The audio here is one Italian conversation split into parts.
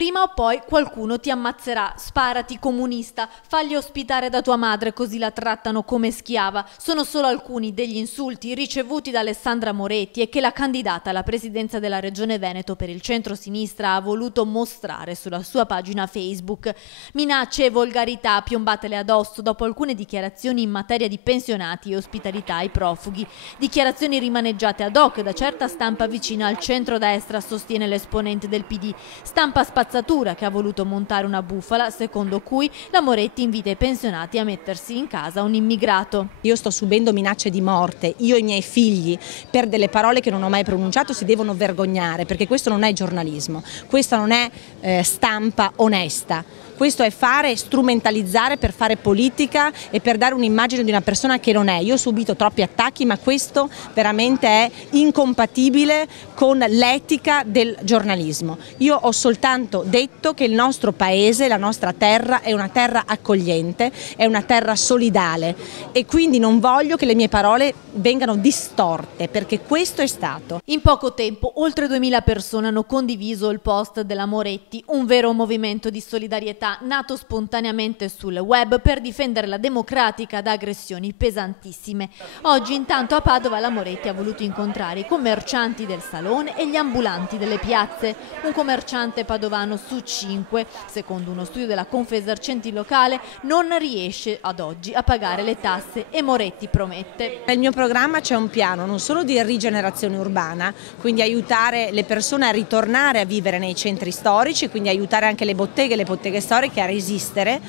Prima o poi qualcuno ti ammazzerà, sparati comunista, fagli ospitare da tua madre così la trattano come schiava. Sono solo alcuni degli insulti ricevuti da Alessandra Moretti e che la candidata alla presidenza della Regione Veneto per il centro-sinistra ha voluto mostrare sulla sua pagina Facebook. Minacce e volgarità piombatele addosso dopo alcune dichiarazioni in materia di pensionati e ospitalità ai profughi. Dichiarazioni rimaneggiate ad hoc da certa stampa vicina al centrodestra, sostiene l'esponente del PD. Stampa spazzatura che ha voluto montare una bufala secondo cui la Moretti invita i pensionati a mettersi in casa un immigrato. Io sto subendo minacce di morte, io e i miei figli, per delle parole che non ho mai pronunciato, si devono vergognare, perché questo non è giornalismo, questa non è stampa onesta. Questo è strumentalizzare per fare politica e per dare un'immagine di una persona che non è. Io ho subito troppi attacchi, ma questo veramente è incompatibile con l'etica del giornalismo. Io ho soltanto detto che il nostro paese, la nostra terra è una terra accogliente, è una terra solidale e quindi non voglio che le mie parole vengano distorte, perché questo è stato. In poco tempo oltre 2000 persone hanno condiviso il post della Moretti, un vero movimento di solidarietà nato spontaneamente sul web per difendere la democratica da aggressioni pesantissime. Oggi intanto a Padova la Moretti ha voluto incontrare i commercianti del salone e gli ambulanti delle piazze. Un commerciante padovano su 5, secondo uno studio della Confesercenti locale, non riesce ad oggi a pagare le tasse e Moretti promette. Nel mio programma c'è un piano non solo di rigenerazione urbana, quindi aiutare le persone a ritornare a vivere nei centri storici, quindi aiutare anche le botteghe storiche a resistere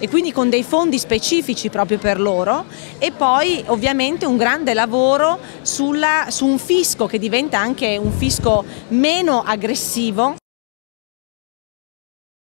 e quindi con dei fondi specifici proprio per loro, e poi ovviamente un grande lavoro su un fisco che diventa anche un fisco meno aggressivo